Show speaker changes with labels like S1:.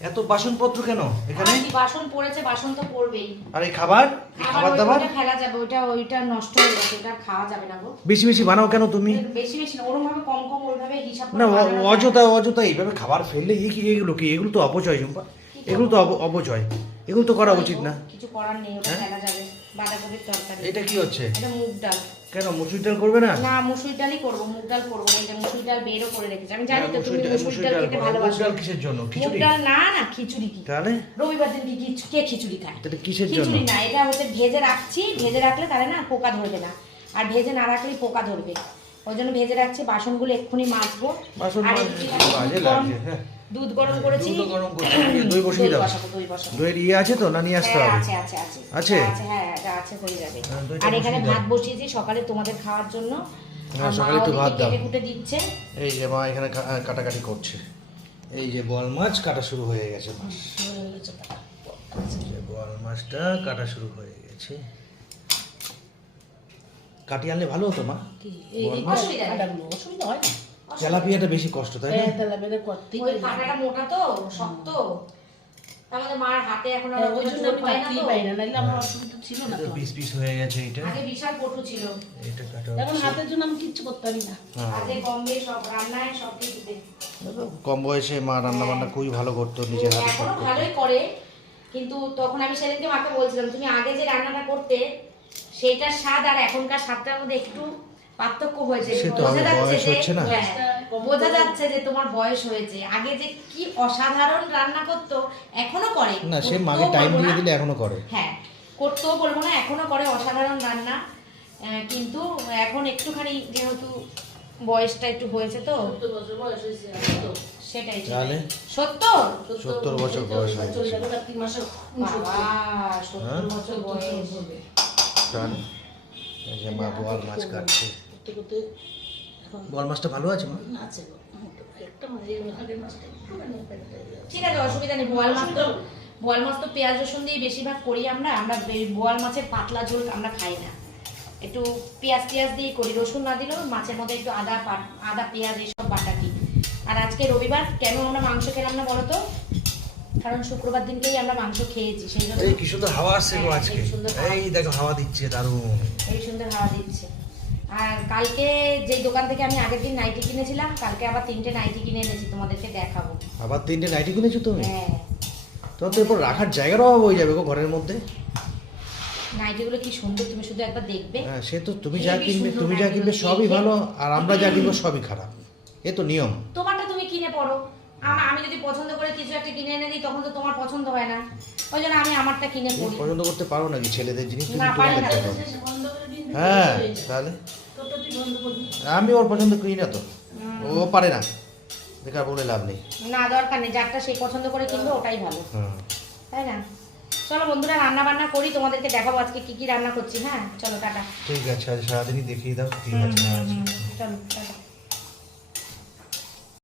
S1: এত বাসনপত্র কেন? এখানে?
S2: কি বাসন পড়েছে বাসন তো পড়বেই।
S1: আর এই খাবার? খাবার দাবার?
S2: এটা ফেলা যাবে ওটা ওইটা নষ্ট হয়ে গেছে ওটা খাওয়া যাবে না গো।
S1: বেশি বেশি বানাও কেন তুমি?
S2: বেশি বেশি না ওরকম ভাবে কম কম ওইভাবে হিসাব
S1: না। অযথা অযথা এইভাবে খাবার ফেললে এই কি এগুলো কি? এগুলো তো অপচয় জুম্পা। এগুলো তো অপচয়। এগুলো তো করা উচিত না।
S2: কিছু করার নেই ওটা
S1: হ্যাঁ?
S2: ফেলা যাবে। বাঁধাকপির তরকারি।
S1: এটা কি হচ্ছে?
S2: এটা মুগ ডাল।
S1: কেন মুসুর ডাল করবে না?
S2: না মুসুর ডালই করব মুগ ডাল করব না। যে মুসুর ডাল বেরও করে রেখেছি। আমি জানি
S1: হ্যাঁ,
S2: তো তুমি মুসুর ডাল খেতে ভালোবাসো
S1: মুগ ডাল কিসের জন্য?
S2: মুগ ডাল না না খিচুড়ি কি?
S1: তাহলে?
S2: রবিবার দিন কি কি- খিচুড়ি খায়?
S1: তাহলে কিসের জন্য?
S2: খিচুড়ি না এটা হচ্ছে ভেজে রাখছি। ভেজে রাখলে তাহলে না পোকা ধরবে না। আর ভেজে না রাখলেই পোকা ধরবে। ওই জন্য ভেজে রাখছি। বাসনগুলো এক্ষুনি মাজবো।
S1: বাসন
S2: আর
S1: মাজ-
S2: এদিকে
S1: বাজে লাগছে, হ্যাঁ।
S2: দুধ গরম করেছি।
S1: দুধও গরম করছি। দই বসিয়ে দাও। দইয়ের ইয়ে আছে তো না নিয়ে আসতে
S2: হ্যাঁ,
S1: হবে?
S2: আছে আছে আছে।
S1: আছে?
S2: আছে হ্যাঁ আছে হয়ে যাবে।
S1: হ্যাঁ,
S2: আর এখানে ভাত বসিয়েছি সকালে তোমাদের খাওয়ার জন্য।
S1: হ্যাঁ, সকালে একটু ভাত দাও।
S2: কেটে দিচ্ছে।
S1: এই যে মা এখানে কাটাকাটি করছে। এই যে বোয়াল মাছ কাটা শুরু হয়ে গেছে মাছ বোয়াল মাছটা কাটা শুরু হয়ে গেছে। কাটি আনলে ভালো হতো মা? বোয়াল মাছ।
S2: অসুবিধা
S3: হয় না।
S1: তেলাপিয়াটা বেশি কষ্ট তাই না?
S3: হ্যাঁ, তাহলে করতেই
S2: ওই কাঁটাটা মোটা তো শক্ত। আমাদের মার হাতে এখন আর
S3: হ্যাঁ, ওই জন্য আমি
S2: পায় না
S3: কাটতেই
S2: তো।
S3: পারি না, নাহলে আমার অসুবিধা ছিল না তো।
S1: পিস পিস হয়ে গেছে এটা।
S2: আগে বিশাল পটু ছিল।
S1: এটা কাটা
S3: এখন হাতের জন্য আমি কিচ্ছু করতে পারি না।
S1: হ্যাঁ।
S2: আগে কমবে সব রান্নায় সব কিছুতে।
S1: কম বয়সে মা রান্না বান্না খুবই ভালো করতো নিজের হাতে সব এখনও
S2: ভালোই করে কিন্তু তখন আমি সেদিনকে মাকে বলছিলাম তুমি আগে যে রান্নাটা করতে সেইটার স্বাদ আর এখনকার স্বাদটার মধ্যে একটু পার্থক্য হয়েছে বোঝা যাচ্ছে যে-
S1: হচ্ছে না।
S2: হ্যাঁ, বোঝা যাচ্ছে যে তোমার বয়স হয়েছে। আগে যে কি অসাধারণ রান্না করতো এখনও করে।
S1: না সে মাকে টাইম দিয়ে দিলে এখনও করে।
S2: হ্যাঁ করতেও বলব না এখনও করে অসাধারণ রান্না। কিন্তু এখন একটুখানি যেহেতু বয়সটা একটু হয়েছে তো
S3: সত্তর বছর বয়স হয়েছে
S2: সেটাই
S1: তাহলে?
S2: সত্তর?
S1: সত্তর বছর বয়স হয়ে
S2: বাবা সত্তর
S1: হ্যাঁ?
S2: বছর বয়স।
S1: তাহলে? এই যে মা বোয়াল মাছ কাটছে।
S3: করতে করতে এখন
S1: বোয়াল মাছটা ভালো আছে মা?
S3: আছে একটা আগের।
S2: ঠিক আছে অসুবিধা নেই বোয়াল মাছ তো বোয়াল মাছ তো পেঁয়াজ রসুন দিয়ে বেশিরভাগ করি আমরা। আমরা বোয়াল মাছের পাতলা ঝোল আমরা খাই না। একটু পেঁয়াজ টিয়াজ দিয়ে করি রসুন না দিলেও মাছের মধ্যে একটু আদা আদা পেঁয়াজ এইসব বাটা দিই। আর আজকে রবিবার কেন আমরা মাংস খেলাম না বলো তো? কারণ শুক্রবার দিনকেই আমরা মাংস খেয়েছি সেই জন্য
S1: এই কি সুন্দর হাওয়া আসছে
S2: হ্যাঁ,
S1: আজকে।
S2: এই
S1: দেখো হাওয়া দিচ্ছে দারুণ।
S2: এই সুন্দর হাওয়া দিচ্ছে। আর কালকে যে দোকান থেকে আমি আগের দিন নাইটি কিনেছিলাম কালকে আবার তিনটে নাইটি কিনে এনেছি তোমাদেরকে দেখাবো।
S1: আবার তিনটে নাইটি কিনেছো তুমি?
S2: হ্যাঁ।
S1: তোমার তো এরপর রাখার জায়গার অভাব হয়ে যাবে গো ঘরের মধ্যে।
S2: নাইটিগুলো কি সুন্দর তুমি শুধু একবার দেখবে?
S1: হ্যাঁ সে তো তুমি যা কিনবে তুমি যা কিনবে সবই ভালো আর আমরা যা কিনবো সবই খারাপ। এ তো নিয়ম।
S2: তোমারটা তুমি কিনে পড়ো আমা- আমি যদি পছন্দ করে কিছু একটা কিনে এনে দিই তখন তো তোমার পছন্দ হয় না। ওই জন্য আমি আমারটা কিনে পড়ি।
S1: পছন্দ করতে পারো নাকি? ছেলেদের জিনিস তুমি
S2: না, পারি না।
S3: বন্ধ করে দিন
S1: হ্যাঁ তাহলে। আমি ওর পছন্দ করি না তো। ও পারে না। বেকার বলে লাভ নেই।
S2: না দরকার নেই। যারটা সেই পছন্দ করে কিনবে ওটাই ভালো। তাই না? চলো বন্ধুরা রান্না বান্না করি। তোমাদেরকে দেখাবো আজকে কি কি রান্না করছি। হ্যাঁ চলো টাটা।
S1: ঠিক আছে আজ সারাদিনই দেখিয়ে দাও ঠিক আছে।
S2: চলো টাটা।